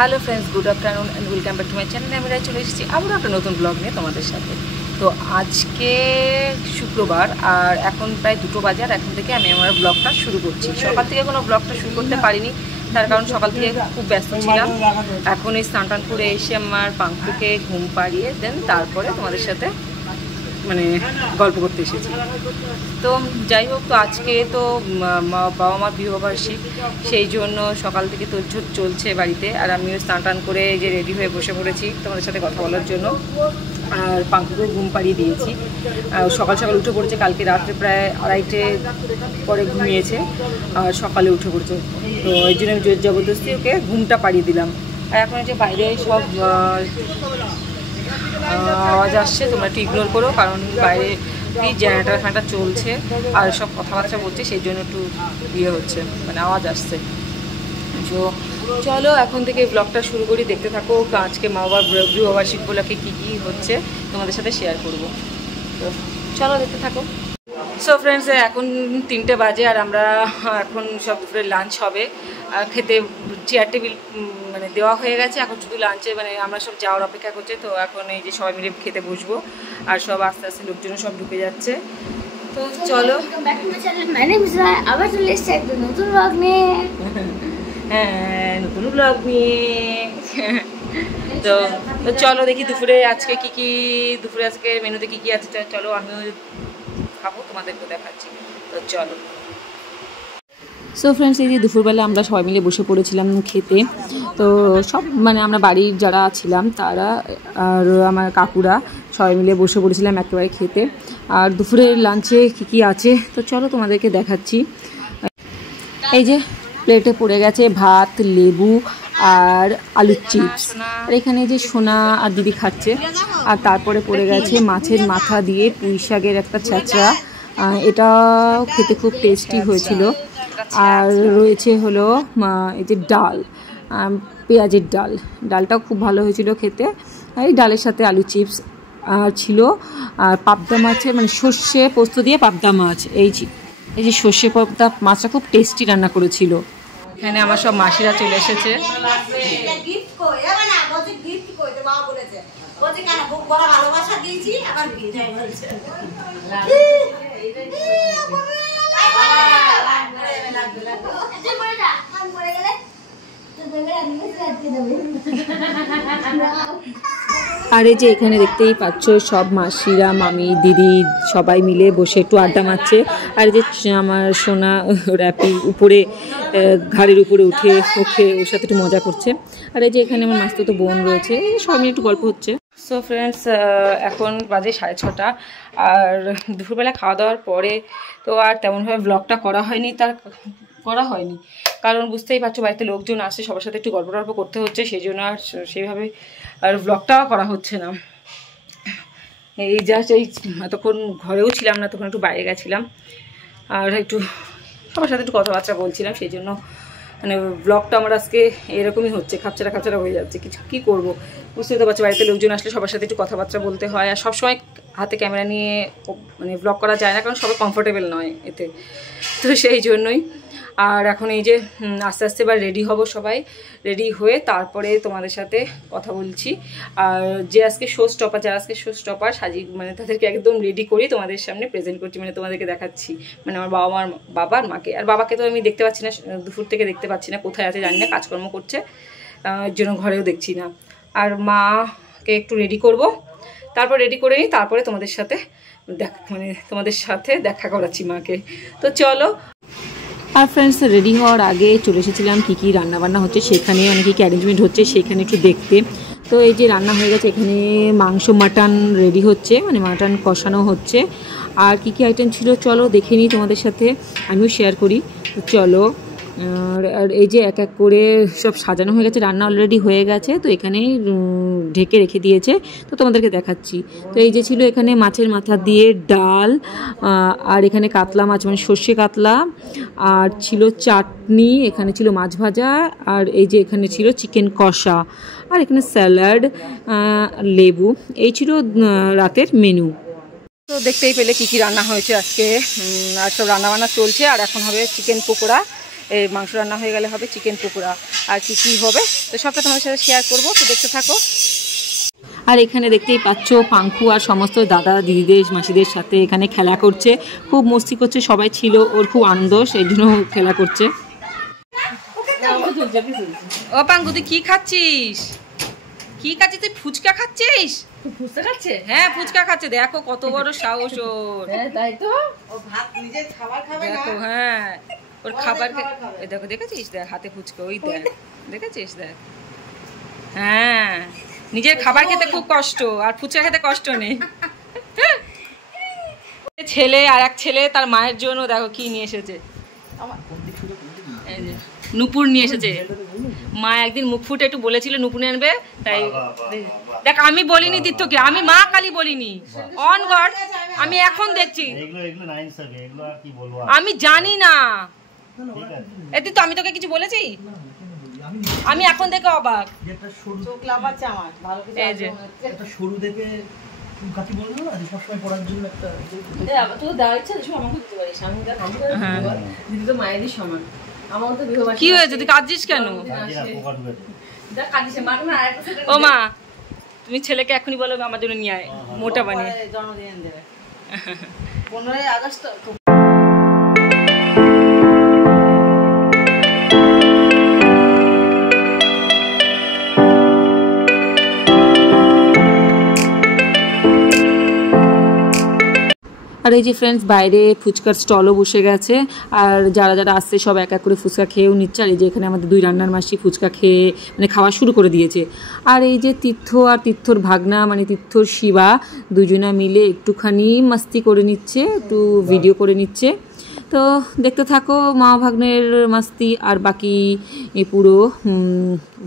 Hello friends, good afternoon and welcome back to my channel. আমি চলে এসেছি আবার একটা নতুন ব্লগ নিয়ে তোমাদের সাথে। তো আজকে শুক্রবার আর এখন প্রায় 2টো বাজে, আর এখন থেকে আমি আমার ব্লগটা শুরু করছি। সকাল থেকে কোনো ব্লগটা শুরু করতে পারিনি, তার কারণ সকাল থেকে খুব ব্যস্ত ছিলাম। এখন এই স্নান টান করে এসে আমার পাঙ্কুকে ঘুম পাড়িয়ে দেন তারপরে তোমাদের সাথে মানে গল্প করতে এসেছি। তো যাই হোক, তো আজকে তো বাবা মার বিবাহবার্ষিক, সেই জন্য সকাল থেকে তোড়জোড় চলছে বাড়িতে। আর আমিও স্নান টান করে যে রেডি হয়ে বসে পড়েছি তোমাদের সাথে কথা বলার জন্য। আর পাঙ্কুকে ঘুম পাড়িয়ে দিয়েছি। সকাল সকাল উঠে পড়েছে, কালকে রাত্রে প্রায় 2:30 পরে ঘুমিয়েছে আর সকালে উঠে পড়েছে। তো এই জন্য আমি জোর জবরদস্তি ওকে ঘুমটা পাড়িয়ে দিলাম। আর এখন যে বাইরে সব আওয়াজ আসছে, তোমরা একটু ইগনোর করো, কারণ বাইরে জেনারেটার ফ্যানটা চলছে আর সব কথাবার্তা বলছে, সেই জন্য একটু ইয়ে হচ্ছে, মানে আওয়াজ আসছে। তো চলো এখন থেকে এই ব্লগটা শুরু করি, দেখতে থাকো। আজকে মা বাবার বিবাহবার্ষিক উপলক্ষে কী কী হচ্ছে তোমাদের সাথে শেয়ার করব। তো চলো দেখতে থাকো। সো ফ্রেন্ডস, এখন 3টে বাজে আর আমরা এখন সব দুপুরে লাঞ্চ হবে। খেতে চেয়ার টেবিল মানে দেওয়া হয়ে গেছে, এখন শুধু লাঞ্চে মানে আমরা সব যাওয়ার অপেক্ষা করছে। তো এখন এই যে সবাই মিলে খেতে বসবো আর সব আস্তে আস্তে লোকজন সব ঢুকে যাচ্ছে। তো চলো, আবার চলে এসেছে একটা নতুন ব্লগ নিয়ে। হ্যাঁ, নতুন ব্লগ নিয়ে। তো চলো দেখি দুপুরে আজকে কি কি, দুপুরে আজকে মেনুতে কি কি আছে চলো আমিও খাবো, তোমাদেরকে দেখাচ্ছি। তো চলো। সো ফ্রেন্ডস, এই যে দুপুরবেলা আমরা সবাই মিলে বসে পড়েছিলাম খেতে। তো সব মানে আমরা বাড়ির যারা ছিলাম তারা আর আমার কাকুরা সবাই মিলে বসে পড়েছিলাম একেবারে খেতে। আর দুপুরের লাঞ্চে কী কী আছে তো চলো তোমাদেরকে দেখাচ্ছি। এই যে প্লেটে পড়ে গেছে ভাত, লেবু আর আলুর চিপস। আর এখানে যে সোনা আর দিদি খাচ্ছে। আর তারপরে পড়ে গেছে মাছের মাথা দিয়ে পুঁই শাকের একটা ছেঁচড়া, এটা খেতে খুব টেস্টি হয়েছিল। আর রয়েছে হলো এই যে ডাল, পেঁয়াজের ডাল, ডালটাও খুব ভালো হয়েছিল খেতে। আর এই ডালের সাথে আলু চিপস ছিল। আর পাবদা মাছের মানে সর্ষে পোস্ত দিয়ে পাবদা মাছ, এই যে সর্ষে পাবদা মাছটা খুব টেস্টি রান্না করেছিল। এখানে আমার সব মাসিরা চলে এসেছে। আর এই যে এখানে দেখতেই পাচ্ছ সব মাসিরা, মামি, দিদি সবাই মিলে বসে একটু আড্ডা মারছে। আর এই যে আমার সোনা র্যাপি উপরে ঘাড়ির উপরে উঠে ওকে ওর সাথে একটু মজা করছে। আর এই যে এখানে আমার মাস্তুতো বোন রয়েছে, সবাই মিলে একটু গল্প হচ্ছে। সো ফ্রেন্ডস, এখন বাজে 6:30 আর দুপুরবেলা খাওয়া দাওয়ার পরে তো আর তেমনভাবে ব্লগটা করা হয়নি, কারণ বুঝতেই পারছো বাড়িতে লোকজন আসে, সবার সাথে একটু গল্প টল্প করতে হচ্ছে, সেই জন্য আর সেইভাবে আর ব্লগটাও করা হচ্ছে না। এই জাস্ট এই এতক্ষণ ঘরেও ছিলাম না, তখন একটু বাইরে গেছিলাম আর একটু সবার সাথে একটু কথাবার্তা বলছিলাম, সেই জন্য মানে ব্লগটা আমার আজকে এরকমই হচ্ছে, খাপছাড়া হয়ে যাচ্ছে। কিছু কী করবো, বুঝতেই তো পারছি বাড়িতে লোকজন আসলে সবার সাথে একটু কথাবার্তা বলতে হয়। আর সবসময় হাতে ক্যামেরা নিয়ে মানে ব্লগ করা যায় না, কারণ সবাই কমফোর্টেবল নয় এতে, তো সেই জন্যই। আর এখন এই যে আস্তে আস্তে এবার রেডি হব, সবাই রেডি হয়ে তারপরে তোমাদের সাথে কথা বলছি। আর যারা আজকে শো স্টপার সাজিয়ে মানে তাদেরকে একদম রেডি করি তোমাদের সামনে প্রেজেন্ট করছি, মানে তোমাদেরকে দেখাচ্ছি, মানে আমার বাবার মাকে। আর বাবাকে তো আমি দেখতে পাচ্ছি না, দুপুর থেকে দেখতে পাচ্ছি না, কোথায় আছে জানি না, কাজকর্ম করছে, এর জন্য ঘরেও দেখছি না। আর মাকে একটু রেডি করব, তারপর রেডি করে নিই, তারপরে তোমাদের সাথে দেখা করাচ্ছি মাকে। তো চলো। আর ফ্রেন্ডস, রেডি হওয়ার আগে চলে এসেছিলাম কী কী রান্নাবান্না হচ্ছে সেখানে, মানে কী কী অ্যারেঞ্জমেন্ট হচ্ছে সেখানে একটু দেখতে। তো এই যে রান্না হয়ে গেছে, এখানে মাটন রেডি হচ্ছে, মানে মাটন কষানো হচ্ছে। আর কী কী আইটেম ছিল চলো দেখে নিই, তোমাদের সাথে আমিও শেয়ার করি। তো চলো। আর এই যে এক এক করে সব সাজানো হয়ে গেছে, রান্না অলরেডি হয়ে গেছে, তো এখানে ঢেকে রেখে দিয়েছে, তো তোমাদেরকে দেখাচ্ছি। তো এই যে ছিল এখানে মাছের মাথা দিয়ে ডাল, আর এখানে কাতলা মাছ মানে সর্ষে কাতলা, আর ছিল চাটনি, এখানে ছিল মাছ ভাজা, আর এই যে এখানে ছিল চিকেন কষা, আর এখানে স্যালাড, লেবু। এই ছিল রাতের মেনু। তো দেখতেই পেলে কী কী রান্না হয়েছে আজকে। আর সব রান্নাবান্না চলছে। আর এখন হবে চিকেন পকোড়া, এই মাংস রান্না হয়ে গেলে হবে চিকেন পকোড়া, আর কি কি হবে তো সবটা তোমার সাথে শেয়ার করবো, তো দেখতে থাকো। আর এখানে দেখতেই পাচ্ছ পাঙ্কু আর সমস্ত দাদা দিদিদের মাসিদের সাথে এখানে খেলা করছে, খুব মস্তি করছে, সবাই ছিল, ওর খুব আনন্দ, সেই জন্য খেলা করছে। ও পাঙ্কু তুই কি খাচ্ছিস? কি খাচ্ছিস তুই? ফুচকা খাচ্ছিস? ফুচকা খাচ্ছে? হ্যাঁ ফুচকা খাচ্ছে, দেখো কত বড় সাহস ওর। তাই তো, ও ভাত নিজের খাবার খাবে না। দেখো হ্যাঁ ওর খাবার দেখো, দেখেছিস দেখ হাতে ফুচকা, ওই দেখ দেখেছিস দেখ। হ্যাঁ নিজের খাবার খেতে খুব কষ্ট, আর ফুচকা খেতে কষ্ট নেই। ছেলে আর এক ছেলে তার মায়ের জন্য দেখো কি নিয়ে এসেছে, নুপুর নিয়ে এসেছে। মা একদিন মুখ ফুটে একটু বলেছিল নুপুর আনবে, তাই দেখ আমি বলিনি তীর্থকে, আমি মা কালী বলিনি, অন গড আমি এখন দেখছি, আমি জানি না এতে তো আমি তোকে কিছু বলেছি, আমি এখন দেখে অবাক। চোখ লাফাচ্ছে আমার, ভালো কিছু এই যে একটা সরু দেখে কাকি বললো না যে সবসময় পড়ার জন্য একটা তোর দেওয়ার ইচ্ছা আছে আমাকে দিতে পারিস, আমি দিদি তো মায়েরই সমান, আমার তো বিবাহ। কি হয়েছে তুই কাঁদছিস কেন? ও মা তুমি ছেলেকে এখনই বলো আমার জন্য নিয়ে আয় মোটা বানিয়ে। জন্মদিন দেবে 15ই আগস্ট। আর এই যে ফ্রেন্ডস বাইরে ফুচকার স্টলও বসে গেছে, আর যারা যারা আসছে সব এক এক করে ফুচকা খেয়েও নিচ্ছে। আর এই যে এখানে আমাদের দুই রান্নার মাসি ফুচকা খেয়ে মানে খাওয়া শুরু করে দিয়েছে। আর এই যে তীর্থ আর তীর্থর ভাগনা মানে তীর্থর শিবা দুজনা মিলে একটুখানি মাস্তি করে নিচ্ছে, একটু ভিডিও করে নিচ্ছে। তো দেখতে থাকো মা ভাগ্নের মাস্তি আর বাকি এই পুরো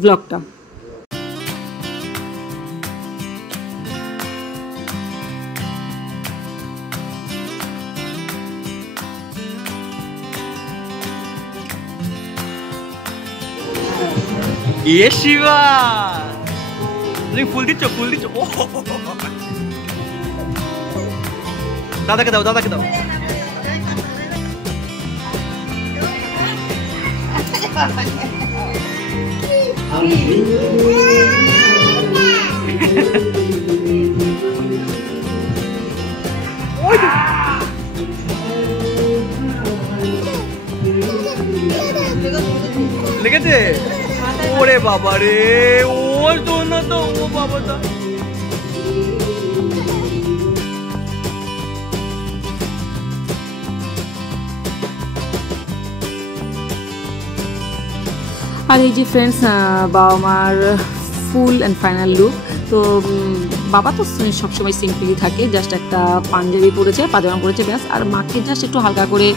ব্লগটা। ये शिवा তুমি ফুল দিচ্ছ ও দাদাকে দাও লেগেছে? ওরে বাবা রে, ও তো না তো, ও বাবা তো। আর এই যে ফ্রেন্ডস বাবা মার ফুল অ্যান্ড ফাইনাল লুক। তো বাবা তো সবসময় সিম্পলি থাকে, জাস্ট একটা পাঞ্জাবি পরেছে, পাজামা পরেছে ব্যাস। আর মাকে জাস্ট একটু হালকা করে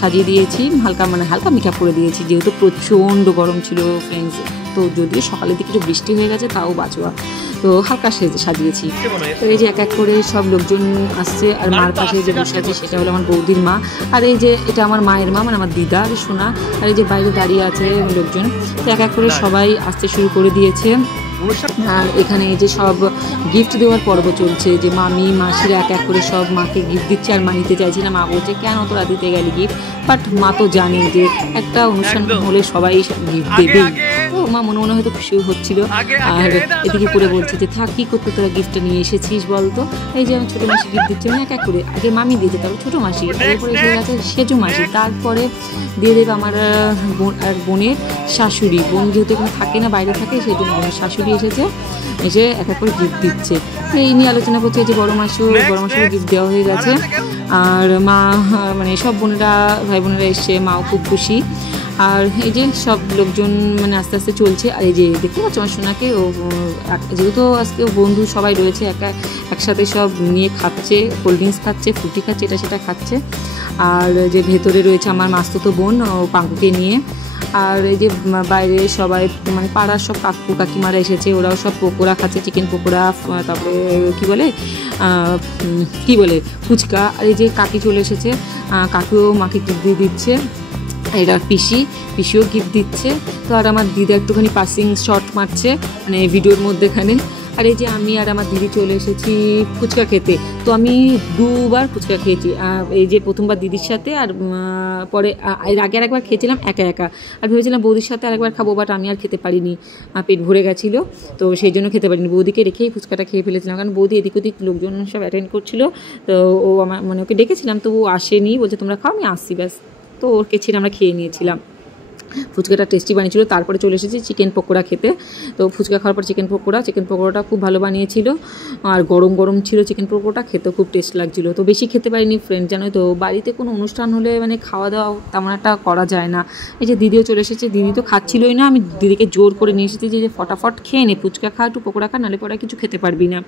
সাজিয়ে দিয়েছি, হালকা মেকআপ করে দিয়েছি, যেহেতু প্রচণ্ড গরম ছিল ফ্রেন্ডস। তো যদিও সকালের দিকে একটু বৃষ্টি হয়ে গেছে তাও বাঁচোয়া, তো হালকা সাজিয়েছি। তো এই যে এক এক করে সব লোকজন আসছে, আর মার পাশে যে বসে আছে সেটা হলো আমার বৌদির মা, আর এই যে এটা আমার মায়ের মা মানে আমার দিদা আর সোনা। আর এই যে বাইরে দাঁড়িয়ে আছে লোকজন, তো এক এক করে সবাই আসতে শুরু করে দিয়েছে। আর এখানে এই যে সব গিফট দেওয়ার পর্ব চলছে, যে মামি মাসিরা এক এক করে সব মাকে গিফট দিচ্ছে। আর মা নিতে চাইছে না, মা বলছে কেন তোরা দিতে গেলি গিফট, বাট মা তো জানে যে একটা অনুষ্ঠান হলে সবাই গিফট দেবেই, তো মা মনে মনে হয়তো খুশি হচ্ছিল। আর এদিকে করে বলছে যে থাক কি করতে তোরা গিফটটা নিয়ে এসেছিস বলতো। এই যে আমি ছোটো মাসি গিফট দিচ্ছে, মানে এক এক করে আগে মামি দিয়েছে, তারপর ছোটো মাসি, এরপরে এসে গেছে সেজো মাসি, তারপরে দিয়ে দেবে আমার আর বোনের শাশুড়ি। বোন যেহেতু এখানে থাকে না, বাইরে থাকে, সেই জন্য আমার শাশুড়ি এসেছে, এসে এক এক করে গিফট দিচ্ছে। এই নিয়ে আলোচনা করছে যে বড় মাসুর গিফট দেওয়া হয়ে গেছে। আর মা মানে সব বোনেরা ভাই বোনেরা এসছে, মাও খুব খুশি। আর এই যে সব লোকজন মানে আস্তে আস্তে চলছে। আর এই যে দেখতে পাচ্ছ আমার সোনাকে, ও যেহেতু আজকে বন্ধু সবাই রয়েছে একসাথে সব নিয়ে খাচ্ছে, কোল্ড ড্রিঙ্কস খাচ্ছে, ফ্রুটি খাচ্ছে, এটা সেটা খাচ্ছে। আর যে ভেতরে রয়েছে আমার মাস্তুতো বোন ও পাঙ্কুকে নিয়ে। আর এই যে বাইরে সবাই মানে পাড়ার সব কাকু কাকিমারা এসেছে, ওরাও সব পকোড়া খাচ্ছে, চিকেন পকোড়া, তারপরে কি বলে ফুচকা। আর এই যে কাকি চলে এসেছে, কাকুও মাকে গিফট দিয়ে দিচ্ছে, এটা পিসিও গিফট দিচ্ছে। তো আর আমার দিদা একটুখানি পাসিং শট মারছে মানে ভিডিওর মধ্যেখানে। আর এই যে আমি আর আমার দিদি চলে এসেছি ফুচকা খেতে। তো আমি দুবার ফুচকা খেয়েছি, এই যে প্রথমবার দিদির সাথে, আর পরে এর আগে আরেকবার খেয়েছিলাম একা একা, আর ভেবেছিলাম বৌদির সাথে আরেকবার খাবো, বাট আমি আর খেতে পারিনি, পেট ভরে গেছিলো, তো সেই জন্য খেতে পারিনি। বৌদিকে রেখেই ফুচকাটা খেয়ে ফেলেছিলাম, কারণ বৌদি এদিক ওদিক লোকজন সব অ্যাটেন্ড করছিলো, তো ও আমার মানে ওকে ডেকেছিলাম তো ও আসেনি, বলছে তোমরা খাও আমি আসছি ব্যাস, তো ওকে ছেড়ে আমরা খেয়ে নিয়েছিলাম। ফুচকাটা টেস্টি বানিয়েছিল। তারপরে চলে এসেছি চিকেন পকোড়া খেতে। তো ফুচকা খাওয়ার পর চিকেন পকোড়াটা খুব ভালো বানিয়েছিল, আর গরম গরম ছিল চিকেন পকোড়াটা, খেতেও খুব টেস্ট লাগছিলো। তো বেশি খেতে পারিনি ফ্রেন্ড, জানোই তো বাড়িতে কোনো অনুষ্ঠান হলে মানে খাওয়া দাওয়া তেমন একটা করা যায় না। এই যে দিদিও চলে এসেছে, দিদি তো খাচ্ছিলই না, আমি দিদিকে জোর করে নিয়ে এসেছি যে ফটাফট খেয়ে নে, ফুচকা খা একটু পকোড়া খা, নাহলে পরে কিছু খেতে পারবি না।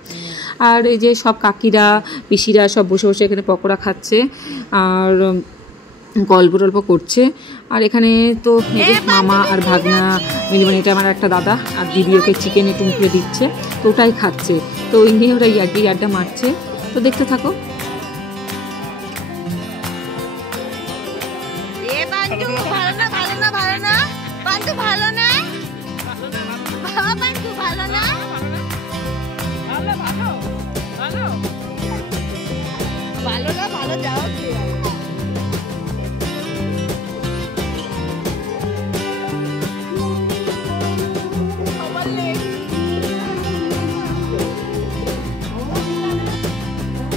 আর এই যে সব কাকিরা পিসিরা সব বসে বসে এখানে পকোড়া খাচ্ছে আর গল্প টল্প করছে। আর এখানে তো মামা আর ভাগনা মিলে, মানে এটা আমার একটা দাদা, আর দিদি ওকে চিকেন একটু মুখে দিচ্ছে, তো ওটাই খাচ্ছে। তো ওই নিয়ে ওরা ইয়ার্ডা মারছে, তো দেখতে থাকো।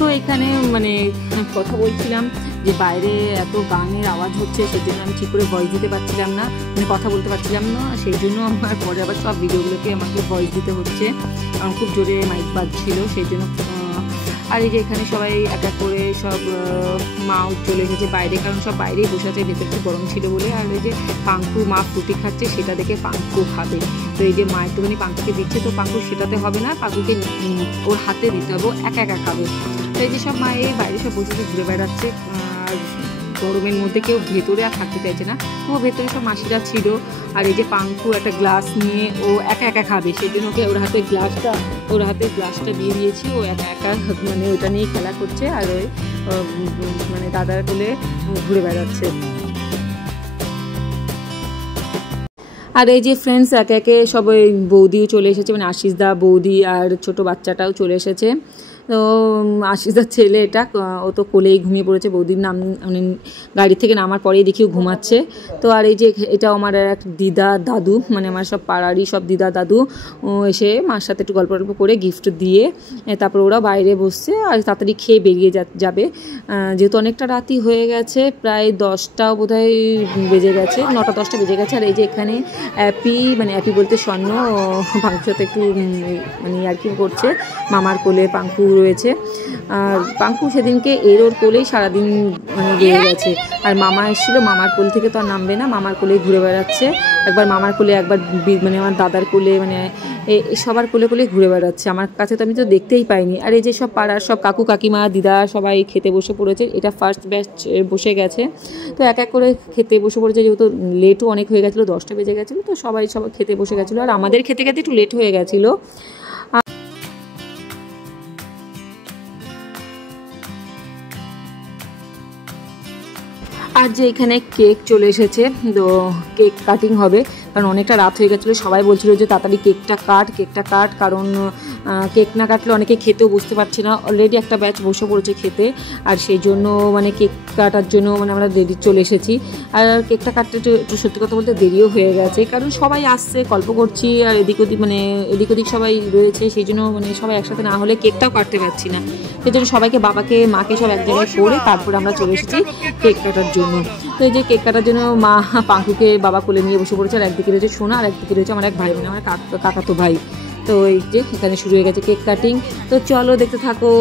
তো এখানে মানে কথা বলছিলাম যে বাইরে এত গানের আওয়াজ হচ্ছে, সেই জন্য আমি ঠিক করে ভয়েস দিতে পারছিলাম না, মানে কথা বলতে পারছিলাম না, সেই জন্য আমার পরে আবার সব ভিডিওগুলোকে আমাকে ভয়েস দিতে হচ্ছে, কারণ খুব জোরে মাইক বাজছিল সেই জন্য। আর এই যে এখানে সবাই এক এক করে সব মাও চলে এসেছে বাইরে, কারণ সব বাইরেই বসে আছে, ভেতরে একটু গরম ছিল বলে। আর এই যে পাঙ্কু মা ফুটি খাচ্ছে, সেটা দেখে পাঙ্কু খাবে। তো এই যে মা একটুখানি পাঙ্কুকে দিচ্ছে, তো পাঙ্কু সেটাতে হবে না, পাঙ্কুকে ওর হাতে দিতে হবে, ও একা একা খাবে। তো এই যে সব মা এই বাইরে সব বসে ঘুরে বেড়াচ্ছে, আর গরমের মধ্যে কেউ ভেতরে আর থাকতে চাইছে না, তো ভেতরে সব মাসিরা ছিল। আর এই যে পাঙ্কু একটা গ্লাস নিয়ে ও একা একা খাবে, সেই জন্য ওকে ওর হাতে গ্লাসটা দিয়ে দিয়েছি, ও একা একা মানে ওটা নিয়ে খেলা করছে, আর ওই মানে দাদার কোলে ঘুরে বেড়াচ্ছে। আর এই যে ফ্রেন্ডস একে একে সব ওই বৌদিও চলে এসেছে, মানে আশিসদা বৌদি আর ছোট বাচ্চাটাও চলে এসেছে। তো আশিসদার ছেলে এটা, ও তো কোলেই ঘুমিয়ে পড়েছে, বৌদির নাম মানে গাড়ি থেকে নামার পরেই দেখিও ঘুমাচ্ছে। তো আর এই যে এটা আমার এক দিদা দাদু, মানে আমার সব পাড়ারই সব দিদা দাদু এসে মার সাথে একটু গল্প টল্প করে গিফট দিয়ে তারপর ওরা বাইরে বসছে, আর তাড়াতাড়ি খেয়ে বেরিয়ে যাবে, যেহেতু অনেকটা রাতই হয়ে গেছে, প্রায় 10টাও বোধহয় বেজে গেছে, 9টা-10টা বেজে গেছে। আর এই যে এখানে অ্যাপি বলতে স্বর্ণ পাঙ্কুর সাথে একটু মানে আর কি করছে, মামার কোলে পাঙ্কু রয়েছে। আর পাঙ্কু সেদিনকে ওর কোলেই সারাদিন মানে বেড়ে গেছে, আর মামা এসেছিল, মামার কোল থেকে তো আর নামবে না, মামার কোলেই ঘুরে বেড়াচ্ছে, একবার মামার কোলে, একবার মানে আমার দাদার কোলে, মানে সবার কোলে কোলে ঘুরে বেড়াচ্ছে। আমার কাছে তো আমি তো দেখতেই পাইনি। আর এই যে সব পাড়ার সব কাকু কাকিমা দিদা সবাই খেতে বসে পড়েছে, এটা ফার্স্ট ব্যাচ বসে গেছে, তো এক এক করে খেতে বসে পড়েছে, যেহেতু লেটও অনেক হয়ে গেছিলো, 10টা বেজে গেছিলো, তো সবাই খেতে বসে গেছিলো, আর আমাদের খেতে খেতে একটু লেট হয়ে গেছিলো। আর যে এখানে কেক চলে এসেছে, তো কেক কাটিং হবে, কারণ অনেকটা রাত হয়ে গেছিলো, সবাই বলছিল যে তাড়াতাড়ি কেকটা কাট, কারণ কেক না কাটলে অনেকে খেতেও বুঝতে পারছে না, অলরেডি একটা ব্যাচ বসে পড়েছে খেতে, আর সেই জন্য মানে কেক কাটার জন্য মানে আমরা দেরি চলে এসেছি। আর কেকটা কাটতে একটু সত্যি কথা বলতে দেরিও হয়ে গেছে, কারণ সবাই আসছে, গল্প করছি, আর এদিক ওদিক সবাই রয়েছে, সেই জন্য মানে সবাই একসাথে না হলে কেকটাও কাটতে পারছি না, সেই জন্য সবাইকে বাবাকে মাকে সব এক জায়গায় করে তারপরে আমরা চলে এসেছি কেক কাটার জন্য। তো এই যে কেক কাটার জন্য মা পাঙ্কুকে বাবা কোলে নিয়ে বসে পড়েছে, আর একদিকে রয়েছে সোনা, আর একদিকে রয়েছে আমার এক ভাই, মানে আমার কাকাতো ভাই। তো এই যে এখানে শুরু হয়ে গেছে কেক কাটিং, তো চলো দেখতে থাকো।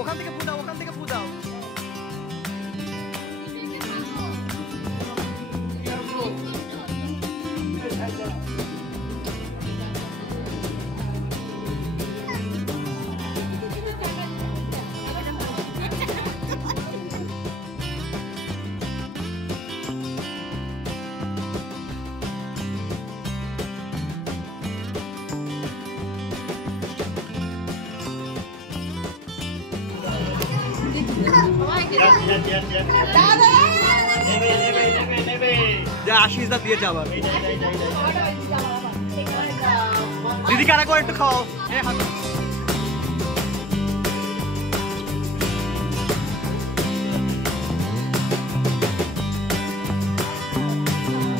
ওখান থেকে ফু দাও যা আশিস দা দিয়েছে আবার। দিদি কারা করে একটু খাও।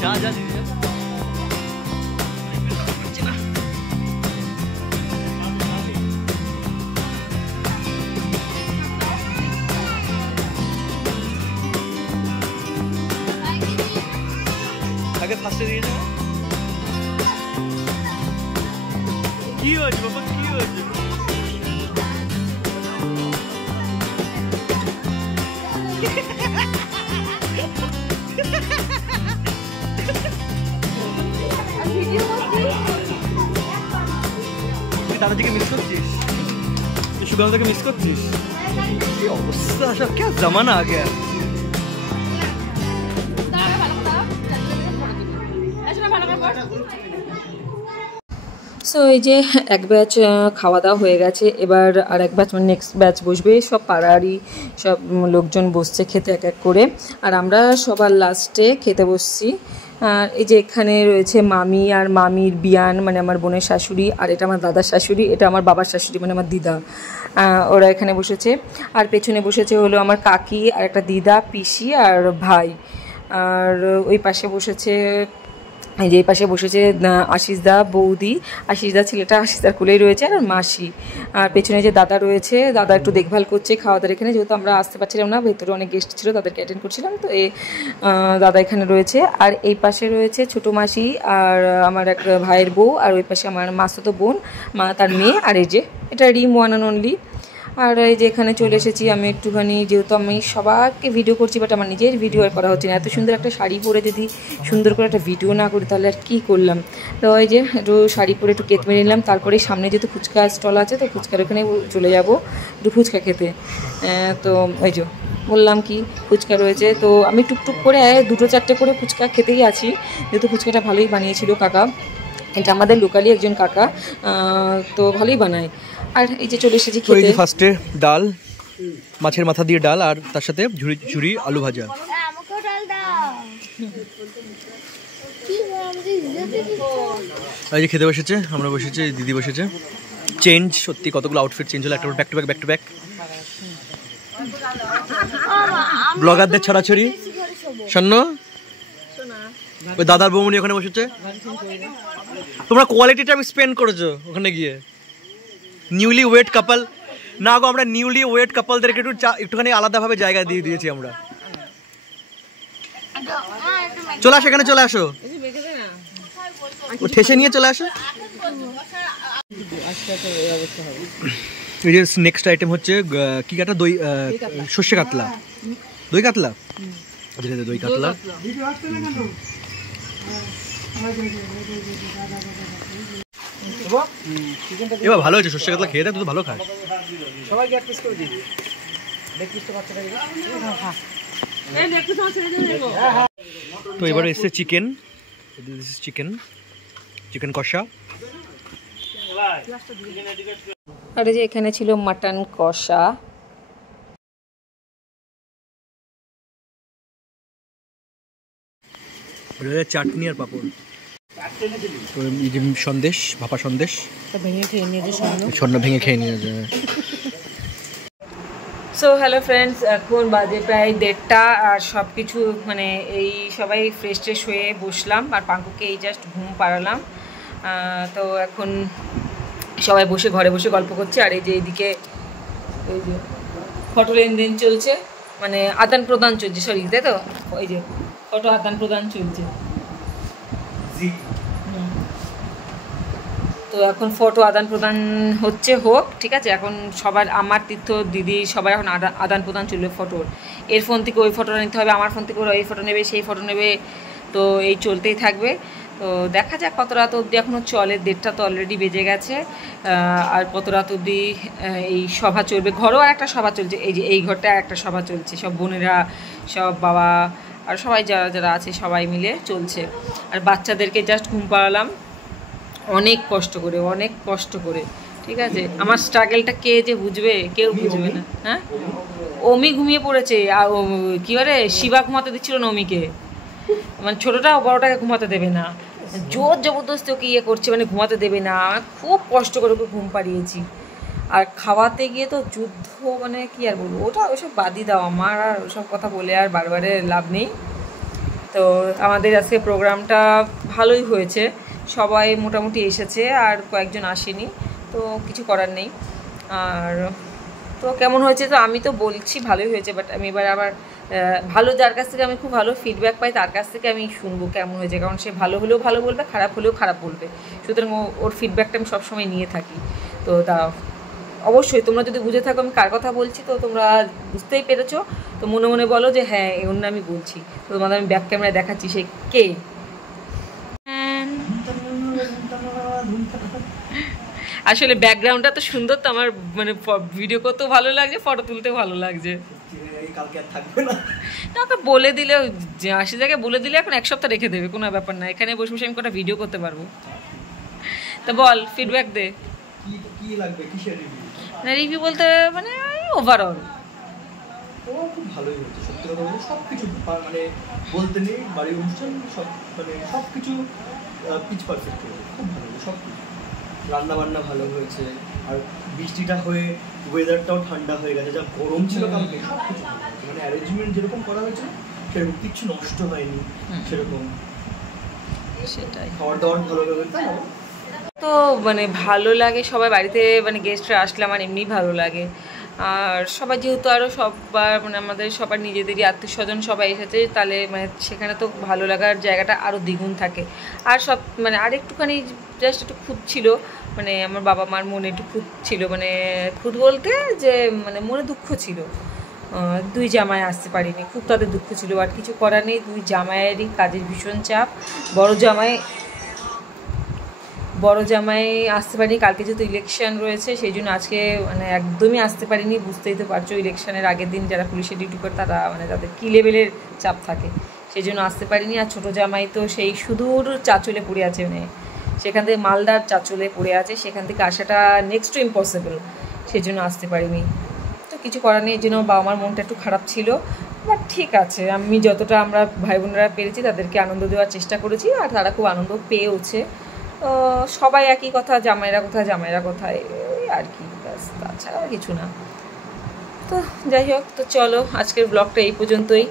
যা যা দিদি আগে ফার্স্টে দিয়েছে। কি হয়েছে বাবা, কি হয়েছে? দাদাজিকে মিস করছিস? সুগন্ধাকে মিস করছিস? কি অবস্থা, সব কে জামানা আ গয়া। সো এই যে এক ব্যাচ খাওয়া দাওয়া হয়ে গেছে, এবার আর এক ব্যাচ মানে নেক্সট ব্যাচ বসবে। সব পাড়ারই সব লোকজন বসছে খেতে এক এক করে, আর আমরা সবার লাস্টে খেতে বসছি। আর এই যে এখানে রয়েছে মামি আর মামির বিয়ান মানে আমার বোনের শাশুড়ি, আর এটা আমার দাদার শাশুড়ি, এটা আমার বাবার শাশুড়ি মানে আমার দিদা। ওরা এখানে বসেছে। আর পেছনে বসেছে হলো আমার কাকি আর একটা দিদা, পিসি আর ভাই। আর ওই পাশে বসেছে, এই যে এই পাশে বসেছে আশিসদা, বৌদি, আশিসদা ছেলেটা আশিসদার কোলেই রয়েছে, আর মাসি। আর পেছনে যে দাদা রয়েছে, দাদা একটু দেখভাল করছে খাওয়া দাওয়ার এখানে, যেহেতু আমরা আসতে পারছিলাম না, ভেতরে অনেক গেস্ট ছিল, তাদেরকে অ্যাটেন্ড করছিলাম, তো এই দাদা এখানে রয়েছে। আর এই পাশে রয়েছে ছোটো মাসি আর আমার এক ভাইয়ের বউ, আর ওই পাশে আমার মাসতো বোন, তার মেয়ে, আর এই যে এটা রিম ওয়ান অ্যান্ড অনলি। আর এই যে এখানে চলে এসেছি আমি একটুখানি, যেহেতু আমি সবাইকে ভিডিও করছি, বাট আমার নিজের ভিডিও আর করা হচ্ছে না। এত সুন্দর একটা শাড়ি পরে যদি সুন্দর করে একটা ভিডিও না করি তাহলে আর কী করলাম। তো এই যে একটু শাড়ি পরে একটু কেক মেরে নিলাম, তারপরে সামনে যেহেতু ফুচকা স্টল আছে, তো ফুচকার ওখানে চলে যাব একটু ফুচকা খেতে। তো ওই যে বললাম কি ফুচকা রয়েছে, তো আমি টুকটুক করে 2-4টে করে ফুচকা খেতেই আছি, যেহেতু ফুচকাটা ভালোই বানিয়েছিল কাকা। এটা আমাদের লোকালি একজন কাকা, তো ভালোই বানায়। আর এই যে চলে এসেছি খেতে। ফার্স্টে ডাল, মাছের মাথা দিয়ে ডাল, আর তার সাথে ঝুরি ঝুরি আলু ভাজা। এই যে খেতে বসেছে, আমরা বসেছি, দিদি বসেছে। চেঞ্জ সত্যি, কতগুলো আউটফিট চেঞ্জ হলো, একটা back to back back to back. ব্লগারদের ছড়াছড়ি। শোন, ওই দাদার বৌমনি ওখানে বসেছে। তোমরা কোয়ালিটি টাইম স্পেন্ড করেছো ওখানে গিয়ে। নিউলি ওয়েড কাপল না গো, আমরা নিউলি ওয়েড কাপলদেরকে একটুখানি আলাদাভাবে জায়গা দিয়ে দিয়েছি আমরা। চলে আসো, এখানে চলে আসো, ঠেসে নিয়ে চলে আসো। নেক্সট আইটেম হচ্ছে কি কাটা, দই, সর্ষে কাতলা, দই কাতলা, দই কাতলা। এবার ভালো হয়েছে, সর্ষে কাতলা খেয়ে দেয়, তুই তো ভালো খাস। সবাইকে এক পিস করে দিবি, লেগ পিসটা বাচ্চাটা দিবি। তো এবার এসে চিকেন, চিকেন চিকেন কষা। আর যে এখানে ছিল মাটন কষা। চাটনি আর পাপড়, সন্দেশ, ভাপা সন্দেশ ভেঙে খেয়ে নিয়েছে, স্বর্ণ ভেঙে খেয়ে নিয়েছে। সো হ্যালো ফ্রেন্ডস, এখন বাজে প্রায় 1:30, আর সব কিছু মানে এই সবাই ফ্রেশ ট্রেশ হয়ে বসলাম, আর পাঙ্কুকে এই জাস্ট ঘুম পাড়ালাম। তো এখন সবাই বসে ঘরে বসে গল্প করছে। আর এই যে এইদিকে এই যে ফটো লেনদেন চলছে, মানে আদান প্রদান চলছে, সরি তাই তো, ওই যে ফটো আদান প্রদান চলছে। তো এখন ফটো আদান প্রদান হচ্ছে, হোক ঠিক আছে। এখন সবার, আমার তীর্থ দিদি সবাই এখন আদান প্রদান চলবে ফটোর। এর ফোন থেকে ওই ফটোটা নিতে হবে, আমার ফোন থেকে ওরা এই ফটো নেবে, সেই ফটো নেবে, তো এই চলতেই থাকবে। তো দেখা যাক কত রাত অবধি এখনও চলে, 1:30 তো অলরেডি বেজে গেছে। আর কত রাত অবধি এই সভা চলবে। ঘরেও আর একটা সভা চলছে, এই যে এই ঘরটা একটা সভা চলছে, সব বোনেরা, সব বাবা আর সবাই যারা যারা আছে সবাই মিলে চলছে। আর বাচ্চাদেরকে জাস্ট ঘুম পাড়ালাম অনেক কষ্ট করে, ঠিক ঠিক আছে, আমার স্ট্রাগলটা কে যে বুঝবে, কেউ বুঝবে না। হ্যাঁ, অমি ঘুমিয়ে পড়েছে, আর কি বলে শিবা ঘুমাতে দিচ্ছিল না অমিকে, মানে ছোটটা বড়টাকে ঘুমাতে দেবে না, জোর জবরদস্তি ওকে ইয়ে করছে, মানে ঘুমাতে দেবে না। খুব কষ্ট করে ওকে ঘুম পাড়িয়েছি। আর খাওয়াতে গিয়ে তো যুদ্ধ, মানে কি আর বলবো, ওটা ওসব বাদই দাও, আমার আর ওসব কথা বলে আর বারবারে লাভ নেই। তো আমাদের আজকে প্রোগ্রামটা ভালোই হয়েছে, সবাই মোটামুটি এসেছে, আর কয়েকজন আসেনি, তো কিছু করার নেই। আর তো কেমন হয়েছে, তো আমি তো বলছি ভালোই হয়েছে, বাট আমি এবার আবার ভালো, যার কাছ থেকে আমি খুব ভালো ফিডব্যাক পাই তার কাছ থেকে আমি শুনবো কেমন হয়েছে, কারণ সে ভালো হলেও ভালো বলবে, খারাপ হলেও খারাপ বলবে, সুতরাং ওর ফিডব্যাকটা আমি সবসময় নিয়ে থাকি। তো তা অবশ্যই তোমরা যদি বুঝে থাকো আমি কার কথা বলছি, তো তোমরা বুঝতেই পেরেছো, তো মনে মনে বলো যে হ্যাঁ এই অন্য আমি বলছি, তো তোমাদের আমি ব্যাক ক্যামেরায় দেখাচ্ছি সে কে। আসলে ব্যাকগ্রাউন্ডটা তো সুন্দর, তো আমার মানে ভিডিও করতেও ভালো লাগছে, ফটো তুলতেও ভালো লাগছে। ওকে বলে দিলে, আসি জায়গায় বলে দিলে এখন 1 সপ্তাহ রেখে দেবে, কোনো ব্যাপার না, এখানে বসে বসে আমি কটা ভিডিও করতে পারবো। তো বল, ফিডব্যাক দে। রিভিউ বলতে মানে ওভারঅল খুব ভালোই হয়েছে, সত্যি কথা বলতে সবকিছু মানে বলতে নেই, বাড়ির অনুষ্ঠান সব মানে সবকিছু পিচ পারফেক্ট হয়েছে, খুব ভালো হয়েছে সবকিছু। রান্না বান্না ভালো হয়েছে, আর বৃষ্টিটা হয়ে ওয়েদারটাও ঠান্ডা হয়ে গেছে, যা গরম ছিল কালকে সব কিছু মানে অ্যারেঞ্জমেন্ট যেরকম করা হয়েছে সেরকম কিছু নষ্ট হয়নি, সেরকম সেটাই। খাওয়ার দাওয়ার ভালো হয়েছে। তো মানে ভালো লাগে সবাই বাড়িতে, মানে গেস্টরা আসলে আমার এমনি ভালো লাগে। আর সবাই যেহেতু আরও সবার মানে আমাদের সবার নিজেদেরই আত্মীয় স্বজন সবাই এসেছে, তাহলে মানে সেখানে তো ভালো লাগার জায়গাটা আরও দ্বিগুণ থাকে। আর সব মানে আর একটুখানি জাস্ট একটু খুঁত ছিল, মানে আমার বাবা মার মনে একটু খুঁত ছিল, মানে খুঁত বলতে যে মানে মনে দুঃখ ছিল, 2 জামাই আসতে পারিনি, খুব তাদের দুঃখ ছিল। আর কিছু করার নেই, 2 জামাইয়েরই কাজের ভীষণ চাপ। বড় জামাই আসতে পারিনি, কালকে যেহেতু ইলেকশন রয়েছে সেই জন্য আজকে মানে একদমই আসতে পারিনি। বুঝতেই তো পারছো, ইলেকশনের আগের দিন যারা পুলিশের ডিউটি করে তারা মানে তাদের কী লেভেলের চাপ থাকে, সেই জন্য আসতে পারিনি। আর ছোটো জামাই তো সেই সুদূর চাচলে পড়ে আছে, মানে সেখান থেকে মালদার চাচলে পড়ে আছে, সেখান থেকে আসাটা নেক্সট টু ইম্পসিবল, সেই জন্য আসতে পারিনি। তো কিছু করার নেই, এই জন্য বাবা মার মনটা একটু খারাপ ছিল, বাট ঠিক আছে, আমি যতটা আমরা ভাই বোনেরা পেরেছি তাদেরকে আনন্দ দেওয়ার চেষ্টা করেছি, আর তারা খুব আনন্দ পেয়েওছে। সবাই একই কথা, জামাইরা কোথায় আর কি, ব্যাস, তাছাড়া কিছু না। তো যাই হোক, তো চলো আজকের ব্লগটা এই পর্যন্তই,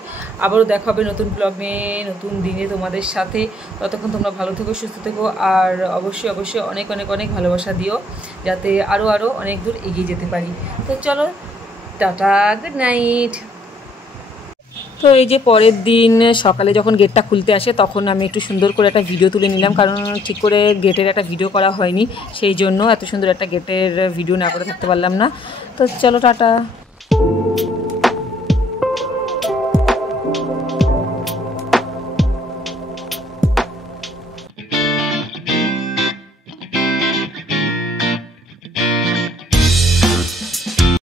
আবারও দেখা হবে নতুন ব্লগ নিয়ে নতুন দিনে তোমাদের সাথে। ততক্ষণ তোমরা ভালো থেকো, সুস্থ থেকো, আর অবশ্যই অবশ্যই অনেক অনেক অনেক ভালোবাসা দিও, যাতে আরও অনেক দূর এগিয়ে যেতে পারি। তো চলো, টাটা, গুড নাইট। তো এই যে পরের দিন সকালে যখন গেটটা খুলতে আসে তখন আমি একটু সুন্দর করে একটা ভিডিও তুলে নিলাম, কারণ ঠিক করে গেটের একটা ভিডিও করা হয়নি, সেই জন্য এত সুন্দর একটা গেটের ভিডিও না করে থাকতে পারলাম না। তো চলো, টাটা।